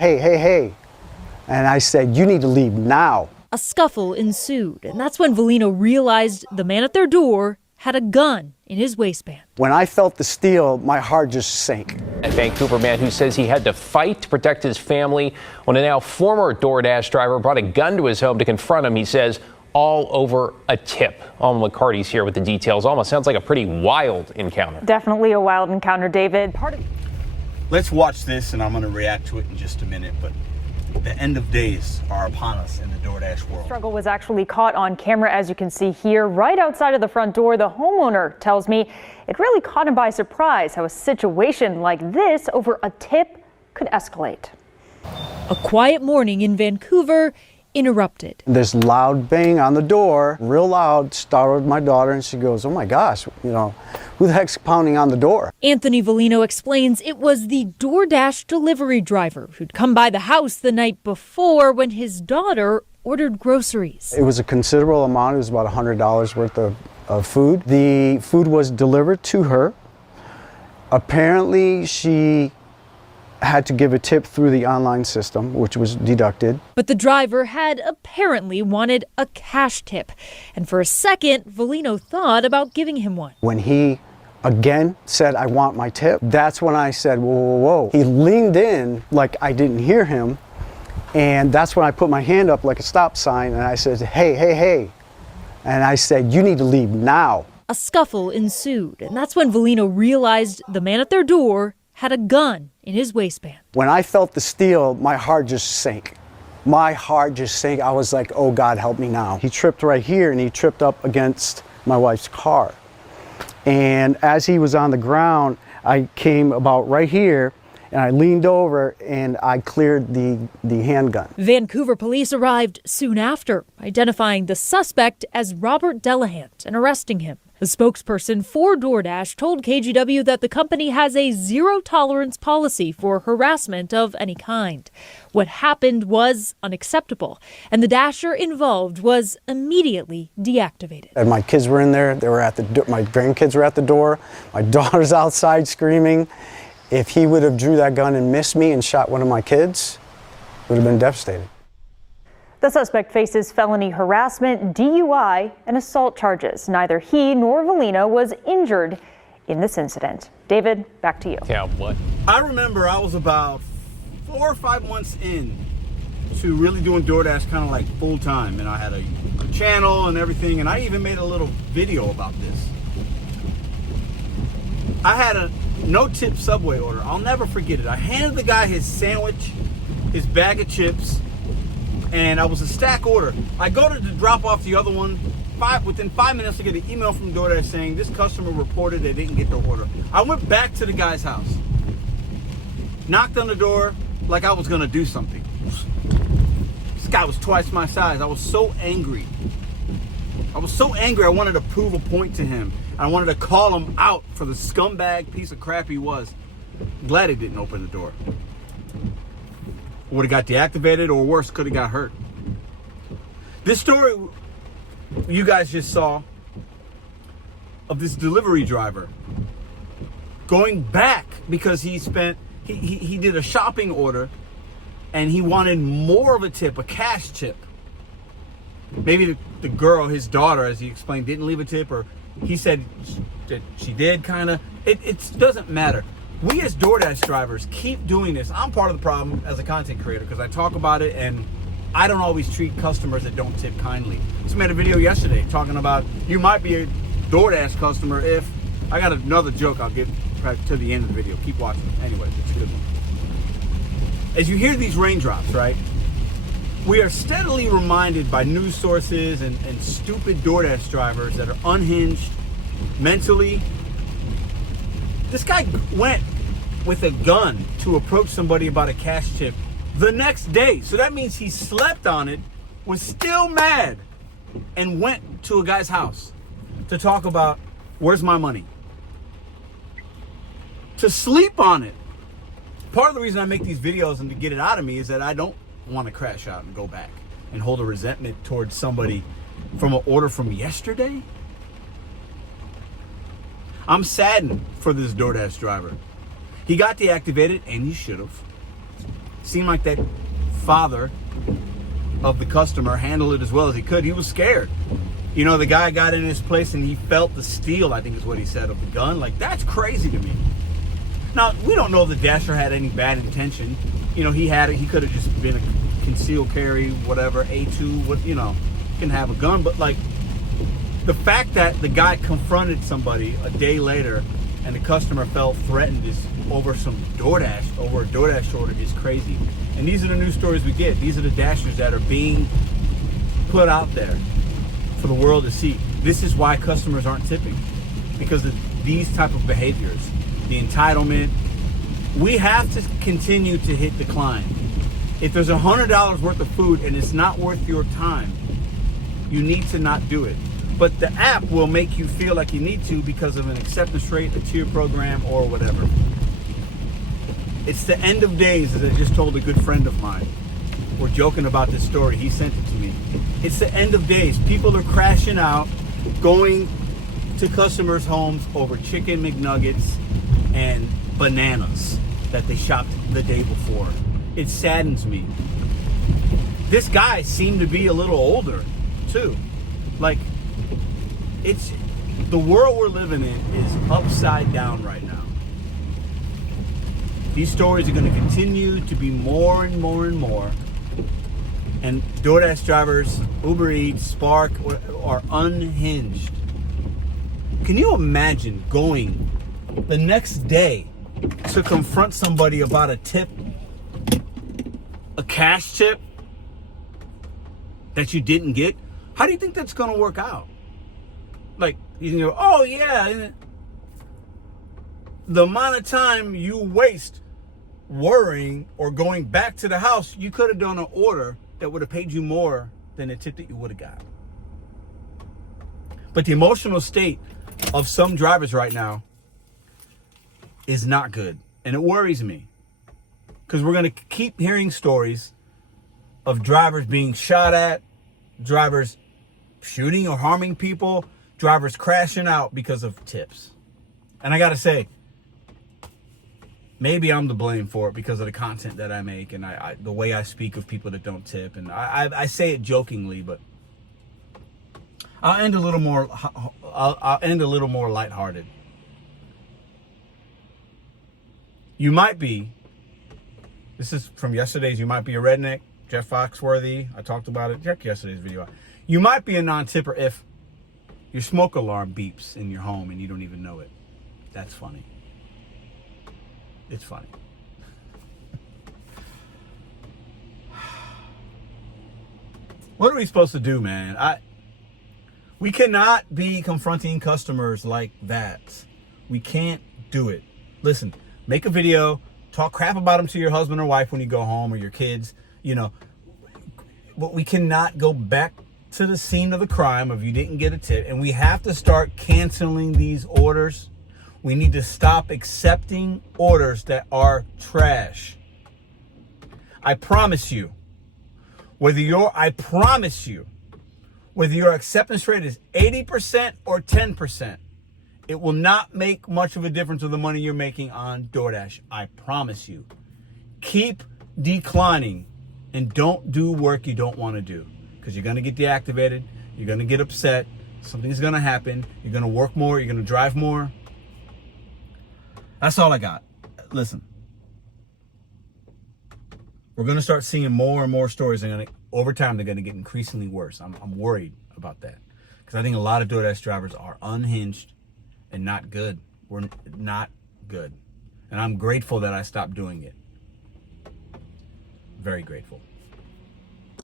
Hey, hey, hey. And I said, you need to leave now. A scuffle ensued, and that's when Volino realized the man at their door had a gun in his waistband. When I felt the steel, my heart just sank. A Vancouver man who says he had to fight to protect his family when a now former Doordash driver brought a gun to his home to confront him, he says, all over a tip. Alma McCarty's here with the details. Alma, sounds like a pretty wild encounter. Definitely a wild encounter, David. Let's watch this, and I'm going to react to it in just a minute, but the end of days are upon us in the Doordash world. Struggle was actually caught on camera, as you can see here, right outside of the front door. The homeowner tells me it really caught him by surprise how a situation like this over a tip could escalate. A quiet morning in Vancouver interrupted. This loud bang on the door, real loud, startled my daughter, and she goes, oh my gosh, who the heck's pounding on the door? Anthony Volino explains it was the Doordash delivery driver who'd come by the house the night before when his daughter ordered groceries. It was a considerable amount. It was about $100 worth of food. The food was delivered to her. Apparently, she had to give a tip through the online system, which was deducted. But the driver had apparently wanted a cash tip. And for a second, Volino thought about giving him one. When he again said, I want my tip, that's when I said, whoa, whoa, whoa. He leaned in like I didn't hear him. And that's when I put my hand up like a stop sign and I said, hey, hey, hey. And I said, you need to leave now. A scuffle ensued. And that's when Volino realized the man at their door had a gun in his waistband. When I felt the steel, my heart just sank. My heart just sank. I was like, oh God, help me now. He tripped right here and he tripped up against my wife's car. And as he was on the ground, I came about right here and I leaned over and I cleared the handgun. Vancouver police arrived soon after, identifying the suspect as Robert Delahant and arresting him. A spokesperson for Doordash told KGW that the company has a zero-tolerance policy for harassment of any kind. What happened was unacceptable, and the Dasher involved was immediately deactivated. And my kids were in there. They were at the my grandkids were at the door. My daughter's outside screaming. If he would have drew that gun and missed me and shot one of my kids, it would have been devastating. The suspect faces felony harassment, DUI, and assault charges. Neither he nor Volino was injured in this incident. David, back to you. Yeah, what? I remember I was about 4 or 5 months in to really doing Doordash kind of like full time, and I had a channel and everything, and I even made a little video about this. I had a no-tip Subway order. I'll never forget it. I handed the guy his sandwich, his bag of chips, and I was a stack order. I go to drop off the other one. Within 5 minutes, I get an email from DoorDash saying this customer reported they didn't get their order. I went back to the guy's house, knocked on the door like I was gonna do something. This guy was twice my size. I was so angry. I wanted to prove a point to him. I wanted to call him out for the scumbag piece of crap he was. Glad he didn't open the door. Would have got deactivated, or worse, could have got hurt. This story you guys just saw of this delivery driver going back because he did a shopping order and he wanted more of a tip, a cash tip. Maybe the girl, his daughter, as he explained, didn't leave a tip, or he said that she did, kind of. It doesn't matter. We as Doordash drivers keep doing this. I'm part of the problem as a content creator because I talk about it and I don't always treat customers that don't tip kindly. Just made a video yesterday talking about you might be a Doordash customer if... I got another joke I'll get right to the end of the video. Keep watching. Anyways, it's a good one. As you hear these raindrops, right? We are steadily reminded by news sources and stupid Doordash drivers that are unhinged mentally. This guy went with a gun to approach somebody about a cash tip the next day. So that means he slept on it, was still mad, and went to a guy's house to talk about, where's my money? To sleep on it. Part of the reason I make these videos and to get it out of me is that I don't want to crash out and go back and hold a resentment towards somebody from an order from yesterday. I'm saddened for this Doordash driver. He got deactivated, and he should have. seemed like that father of the customer handled it as well as he could. He was scared. You know, the guy got in his place and he felt the steel, I think is what he said, of the gun. Like, that's crazy to me. Now, we don't know if the dasher had any bad intention. You know, he could have just been a concealed carry, whatever, A2, what, you know, can have a gun. But, like, the fact that the guy confronted somebody a day later and the customer felt threatened over a DoorDash order is crazy. And these are the news stories we get. These are the dashers that are being put out there for the world to see. This is why customers aren't tipping, because of these type of behaviors, the entitlement. We have to continue to hit decline. If there's $100 worth of food and it's not worth your time, you need to not do it. But the app will make you feel like you need to because of an acceptance rate, a tier program, or whatever. It's the end of days, as I just told a good friend of mine. We're joking about this story. He sent it to me. It's the end of days. People are crashing out, going to customers' homes over chicken McNuggets and bananas that they shopped the day before. It saddens me. This guy seemed to be a little older, too. Like, it's the world we're living in is upside down right now. These stories are going to continue to be more and more and more. And DoorDash drivers, Uber Eats, Spark are unhinged. Can you imagine going the next day to confront somebody about a tip, a cash tip that you didn't get? How do you think that's going to work out? Like, you can go, oh yeah. The amount of time you waste worrying or going back to the house, you could have done an order that would have paid you more than the tip that you would have got. But the emotional state of some drivers right now is not good. And it worries me. Because we're going to keep hearing stories of drivers being shot at, drivers shooting or harming people, drivers crashing out because of tips. And I got to say, maybe I'm to blame for it because of the content that I make and the way I speak of people that don't tip. And I say it jokingly, but I'll end a little more. I'll end a little more lighthearted. You might be. This is from yesterday's. You might be a redneck. Jeff Foxworthy. I talked about it. Check yesterday's video out. You might be a non-tipper if your smoke alarm beeps in your home and you don't even know it. That's funny. It's funny. What are we supposed to do, man? We cannot be confronting customers like that. We can't do it. Listen, make a video, talk crap about them to your husband or wife when you go home, or your kids, you know. But we cannot go back to the scene of the crime if you didn't get a tip. And we have to start canceling these orders. We need to stop accepting orders that are trash. I promise you, whether your acceptance rate is 80% or 10%, it will not make much of a difference with the money you're making on DoorDash. I promise you. Keep declining and don't do work you don't want to do, because you're going to get deactivated. You're going to get upset. Something's going to happen. You're going to work more. You're going to drive more. That's all I got. Listen, we're going to start seeing more and more stories, and over time they're going to get increasingly worse. I'm worried about that, because I think a lot of DoorDash drivers are unhinged and not good. We're not good. And I'm grateful that I stopped doing it. Very grateful.